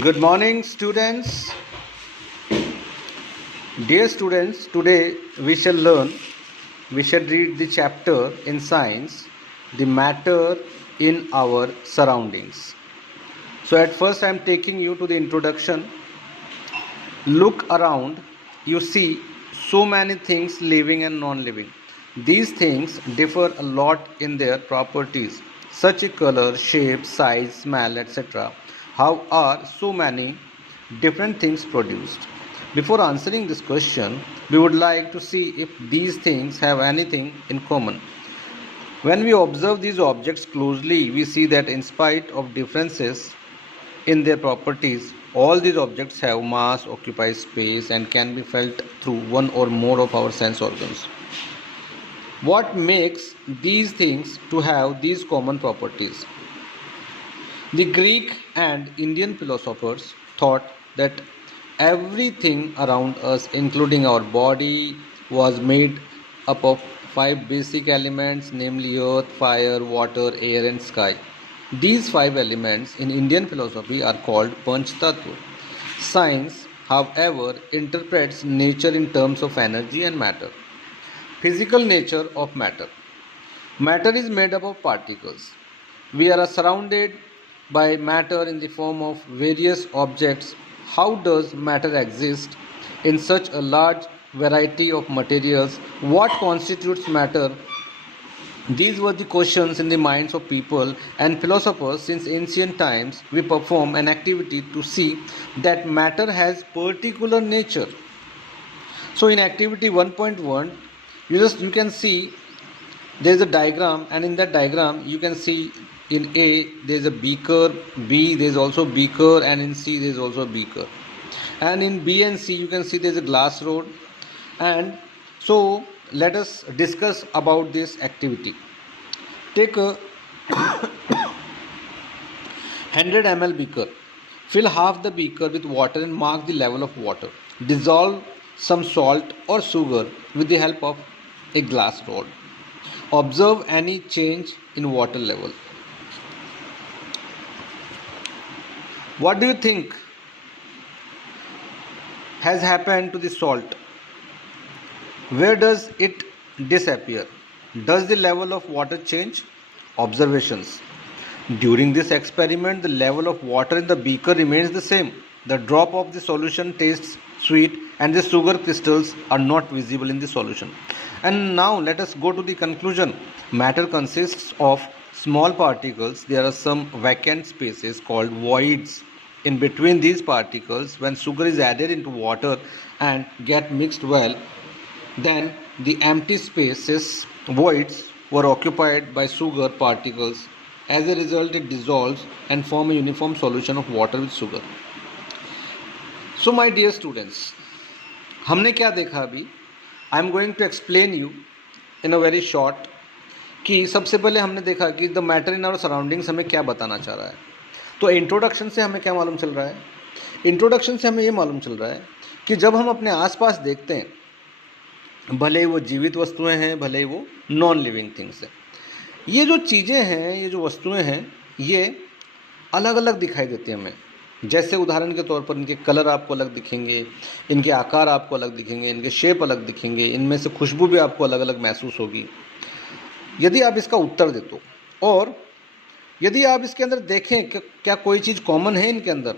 Good morning, students. Dear students, today we shall read the chapter in science, the matter in our surroundings. So, at first, I am taking you to the introduction. Look around, you see so many things living and non living. These things differ a lot in their properties, such as color, shape, size, smell, etc. How are so many different things produced? Before answering this question, we would like to see if these things have anything in common. When we observe these objects closely, we see that in spite of differences in their properties, all these objects have mass, occupy space, and can be felt through one or more of our sense organs. What makes these things to have these common properties? The Greek and Indian philosophers thought that everything around us, including our body, was made up of 5 basic elements, namely earth, fire, water, air, and sky. These 5 elements in Indian philosophy are called Panch Tattva. Science, however, interprets nature in terms of energy and matter. Physical nature of matter. Matter is made up of particles. We are surrounded by matter in the form of various objects. How does matter exist in such a large variety of materials? What constitutes matter? These were the questions in the minds of people and philosophers since ancient times. We perform an activity to see that matter has particular nature. So in activity 1.1, you can see there is a diagram, and in that diagram you can see in A there is a beaker, B there is also beaker, and in C there is also a beaker. And in B and C you can see there is a glass rod. And so let us discuss about this activity. Take a 100 ml beaker. Fill half the beaker with water and mark the level of water. Dissolve some salt or sugar with the help of a glass rod. Observe any change in water level. What do you think has happened to the salt? Where does it disappear? Does the level of water change? Observations. During this experiment, the level of water in the beaker remains the same. The drop of the solution tastes sweet and the sugar crystals are not visible in the solution. And now let us go to the conclusion. Matter consists of small particles. There are some vacant spaces called voids in between these particles. When sugar is added into water and get mixed well, then the empty spaces, voids, were occupied by sugar particles. As a result, it dissolves and forms a uniform solution of water with sugar. So my dear students, हमने क्या देखा अभी? I am going to explain you in a very short कि सबसे पहले हमने देखा कि the matter in our surroundings हमें क्या बताना चाह रहा है. तो इंट्रोडक्शन से हमें क्या मालूम चल रहा है? इंट्रोडक्शन से हमें ये मालूम चल रहा है कि जब हम अपने आसपास देखते हैं, भले ही वो जीवित वस्तुएं हैं, भले ही वो नॉन लिविंग थिंग्स हैं, ये जो चीज़ें हैं, ये जो वस्तुएं हैं, ये अलग अलग दिखाई देती हैं हमें. जैसे उदाहरण के तौर पर इनके कलर आपको अलग दिखेंगे, इनके आकार आपको अलग दिखेंगे, इनके शेप अलग दिखेंगे, इनमें से खुशबू भी आपको अलग अलग महसूस होगी यदि आप इसका उत्तर दे तो. और यदि आप इसके अंदर देखें कि क्या कोई चीज़ कॉमन है इनके अंदर,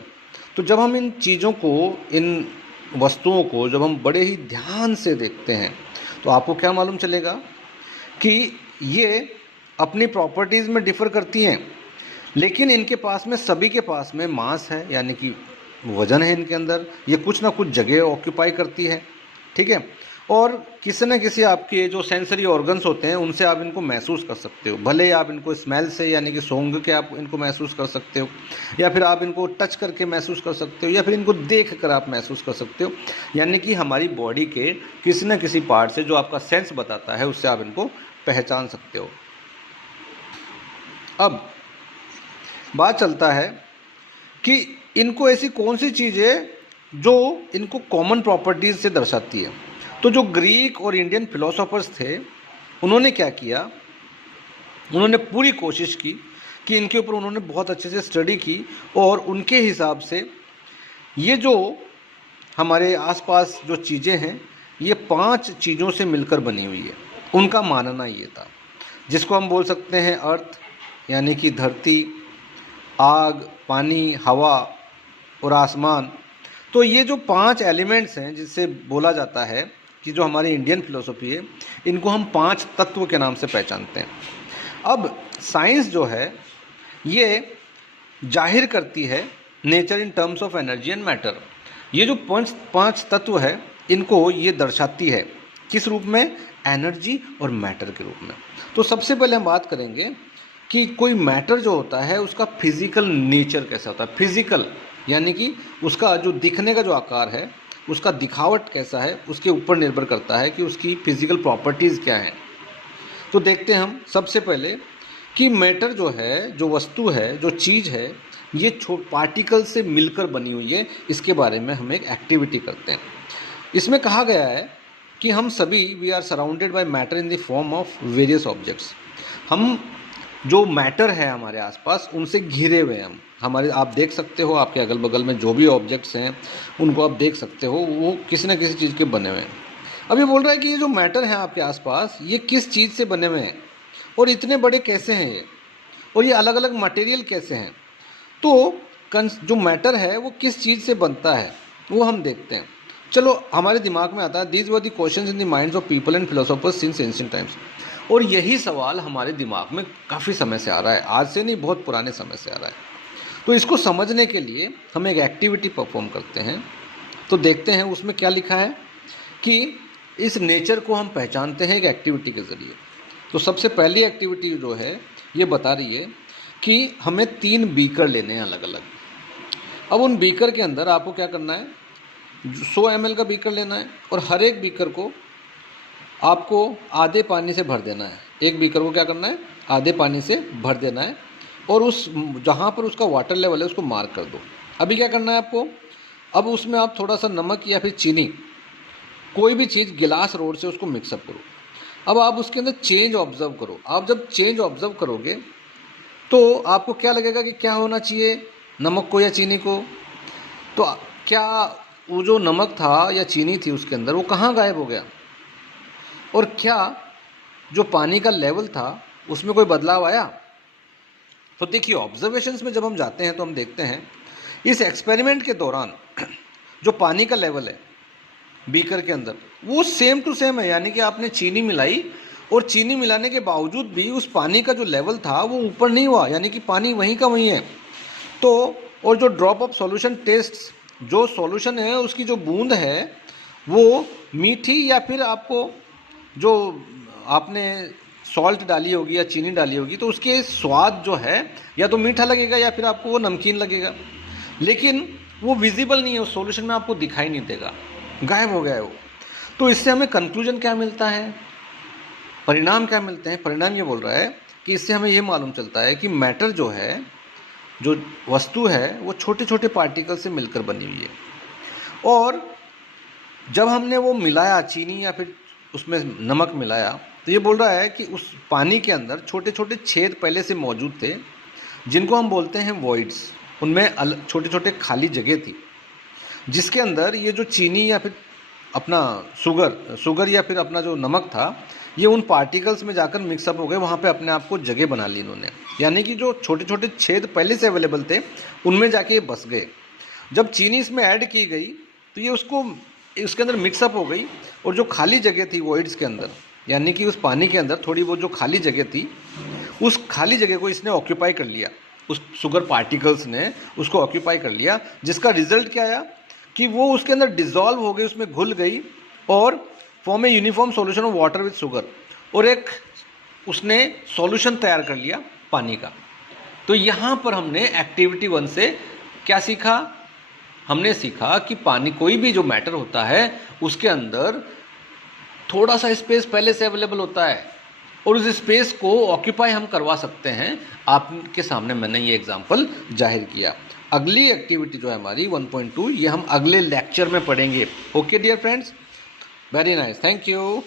तो जब हम इन चीज़ों को, इन वस्तुओं को जब हम बड़े ही ध्यान से देखते हैं, तो आपको क्या मालूम चलेगा कि ये अपनी प्रॉपर्टीज़ में डिफ़र करती हैं, लेकिन इनके पास में, सभी के पास में मास है, यानी कि वजन है इनके अंदर. ये कुछ ना कुछ जगह ऑक्यूपाई करती है, ठीक है. और किसी न किसी आपके जो सेंसरी ऑर्गन्स होते हैं उनसे आप इनको महसूस कर सकते हो. भले ही आप इनको स्मेल से, यानी कि सूंघ के आप इनको महसूस कर सकते हो, या फिर आप इनको टच करके महसूस कर सकते हो, या फिर इनको देख कर आप महसूस कर सकते हो. यानी कि हमारी बॉडी के किसी न किसी पार्ट से जो आपका सेंस बताता है, उससे आप इनको पहचान सकते हो. अब बात चलता है कि इनको ऐसी कौन सी चीज़ है जो इनको कॉमन प्रॉपर्टीज़ से दर्शाती है. तो जो ग्रीक और इंडियन फिलोसोफर्स थे, उन्होंने क्या किया, उन्होंने पूरी कोशिश की कि इनके ऊपर उन्होंने बहुत अच्छे से स्टडी की और उनके हिसाब से ये जो हमारे आसपास जो चीज़ें हैं ये 5 चीज़ों से मिलकर बनी हुई है। उनका मानना ये था, जिसको हम बोल सकते हैं अर्थ, यानी कि धरती, आग, पानी, हवा और आसमान। तो ये जो 5 एलिमेंट्स हैं जिससे बोला जाता है कि जो हमारी इंडियन फिलोसफी है, इनको हम 5 तत्व के नाम से पहचानते हैं। अब साइंस जो है ये जाहिर करती है nature in terms of energy and matter. ये जो पांच तत्व है इनको ये दर्शाती है किस रूप में? एनर्जी और मैटर के रूप में। तो सबसे पहले हम बात करेंगे कि कोई मैटर जो होता है उसका फिजिकल नेचर कैसा होता है। फिजिकल यानी कि उसका जो दिखने का जो आकार है, उसका दिखावट कैसा है, उसके ऊपर निर्भर करता है कि उसकी फिजिकल प्रॉपर्टीज़ क्या हैं। तो देखते हैं हम सबसे पहले कि मैटर जो है, जो वस्तु है, जो चीज़ है, ये पार्टिकल से मिलकर बनी हुई है। इसके बारे में हम एक एक्टिविटी करते हैं। इसमें कहा गया है कि हम सभी we are surrounded by matter in the form of various objects. हम जो मैटर है हमारे आसपास उनसे घिरे हुए हैं हम। हमारे आप देख सकते हो आपके अगल बगल में जो भी ऑब्जेक्ट्स हैं उनको आप देख सकते हो, वो किसी न किसी चीज़ के बने हुए हैं। अब ये बोल रहा है कि ये जो मैटर है आपके आसपास ये किस चीज़ से बने हुए हैं और इतने बड़े कैसे हैं ये, और ये अलग अलग मटेरियल कैसे हैं। तो जो मैटर है वो किस चीज़ से बनता है वो हम देखते हैं। चलो हमारे दिमाग में आता है these were the questions in the minds of people and philosophers since ancient times. और यही सवाल हमारे दिमाग में काफ़ी समय से आ रहा है, आज से नहीं बहुत पुराने समय से आ रहा है। तो इसको समझने के लिए हम एक एक्टिविटी परफॉर्म करते हैं। तो देखते हैं उसमें क्या लिखा है कि इस नेचर को हम पहचानते हैं एक एक्टिविटी के ज़रिए। तो सबसे पहली एक्टिविटी जो है ये बता रही है कि हमें 3 बीकर लेने हैं अलग अलग। अब उन बीकर के अंदर आपको क्या करना है, 100 ml का बीकर लेना है और हर एक बीकर को आपको आधे पानी से भर देना है। एक बीकर को क्या करना है, आधे पानी से भर देना है और उस जहाँ पर उसका वाटर लेवल है उसको मार्क कर दो। अभी क्या करना है आपको, अब उसमें आप थोड़ा सा नमक या फिर चीनी, कोई भी चीज़ गिलास रोड से उसको मिक्सअप करो। अब आप उसके अंदर चेंज ऑब्जर्व करो। आप जब चेंज ऑब्जर्व करोगे तो आपको क्या लगेगा कि क्या होना चाहिए, नमक को या चीनी को। तो क्या वो जो नमक था या चीनी थी उसके अंदर वो कहाँ गायब हो गया, और क्या जो पानी का लेवल था उसमें कोई बदलाव आया। तो देखिए ऑब्जर्वेशंस में जब हम जाते हैं तो हम देखते हैं इस एक्सपेरिमेंट के दौरान जो पानी का लेवल है बीकर के अंदर वो सेम टू सेम है। यानी कि आपने चीनी मिलाई और चीनी मिलाने के बावजूद भी उस पानी का जो लेवल था वो ऊपर नहीं हुआ, यानी कि पानी वहीं का वहीं है। तो और जो ड्रॉप ऑफ सॉल्यूशन टेस्ट, जो सॉल्यूशन है उसकी जो बूंद है वो मीठी या फिर आपको जो आपने सॉल्ट डाली होगी या चीनी डाली होगी तो उसके स्वाद जो है या तो मीठा लगेगा या फिर आपको वो नमकीन लगेगा, लेकिन वो विजिबल नहीं है, उस सॉल्यूशन में आपको दिखाई नहीं देगा, गायब हो गया है वो। तो इससे हमें कंक्लूजन क्या मिलता है, परिणाम क्या मिलते हैं। परिणाम ये बोल रहा है कि इससे हमें ये मालूम चलता है कि मैटर जो है, जो वस्तु है, वो छोटे छोटे पार्टिकल से मिलकर बनी हुई है। और जब हमने वो मिलाया चीनी या फिर उसमें नमक मिलाया तो ये बोल रहा है कि उस पानी के अंदर छोटे छोटे छेद पहले से मौजूद थे जिनको हम बोलते हैं वॉइड्स। उनमें छोटे छोटे खाली जगह थी जिसके अंदर ये जो चीनी या फिर अपना शुगर या फिर अपना जो नमक था ये उन पार्टिकल्स में जाकर मिक्सअप हो गए, वहाँ पे अपने आप को जगह बना ली इन्होंने। यानी कि जो छोटे छोटे छेद पहले से अवेलेबल थे उनमें जाके ये बस गए। जब चीनी इसमें ऐड की गई तो ये उसके अंदर मिक्सअप हो गई और जो खाली जगह थी वॉइड्स के अंदर, यानी कि उस पानी के अंदर थोड़ी वो जो खाली जगह थी उस खाली जगह को इसने ऑक्यूपाई कर लिया, उस शुगर पार्टिकल्स ने उसको ऑक्यूपाई कर लिया। जिसका रिजल्ट क्या आया कि वो उसके अंदर डिसॉल्व हो गई, उसमें घुल गई और form a uniform solution of water with sugar, और एक उसने सॉल्यूशन तैयार कर लिया पानी का। तो यहाँ पर हमने एक्टिविटी 1 से क्या सीखा, हमने सीखा कि पानी, कोई भी जो मैटर होता है उसके अंदर थोड़ा सा स्पेस पहले से अवेलेबल होता है और उस स्पेस को ऑक्यूपाई हम करवा सकते हैं। आपके सामने मैंने ये एग्जांपल जाहिर किया। अगली एक्टिविटी जो है हमारी 1.2 ये हम अगले लेक्चर में पढ़ेंगे। Okay dear friends, very nice, thank you.